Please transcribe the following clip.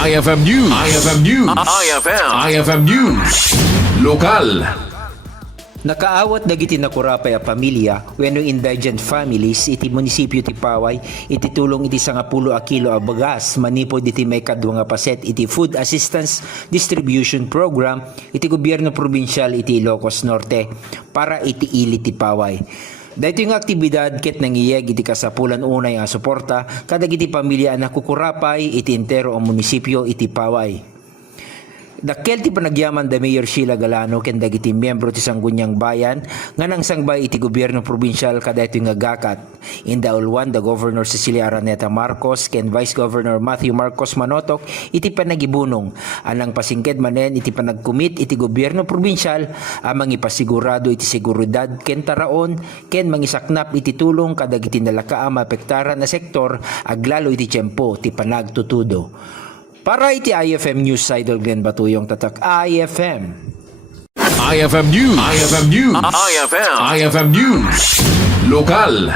IFM News. IFM News. IFM News. Lokal. Nakaawat dagiti nakurapay a pamilya wenno indigent families iti munisipyo ti Paway iti tulong iti 10 a kilo a bagas manipod iti may kadwa nga paset iti Food Assistance Distribution Program iti gobyerno probinsyal iti Ilocos Norte para iti ili ti Paway. Dahito yung aktibidad ket nangiyeg iti kasapulan unay nga suporta kadag iti pamilya na kukurapay iti entero ang munisipyo iti Paway. Dakkel ti panagyaman da Mayor Sheila Galano ken dagiti miyembro ti Sangguniang Bayan nga nang sangbay iti gobyerno probinsyal kadaytoy nga gakat. In the ulwan the Governor Cecilia Araneta Marcos ken Vice Governor Matthew Marcos Manotok iti panagibunong anang pasingked manen iti panagkumit iti gobyerno probinsyal amang ipasigurado iti seguridad ken taraon ken mangisaknap iti tulong kadag iti nalakaam apektaran na sektor aglalo iti tiempo ti panagtutudo. Para iti IFM News, Idol Glenn Batuyong tatak IFM. IFM News. IFM News. IFM News. Lokal.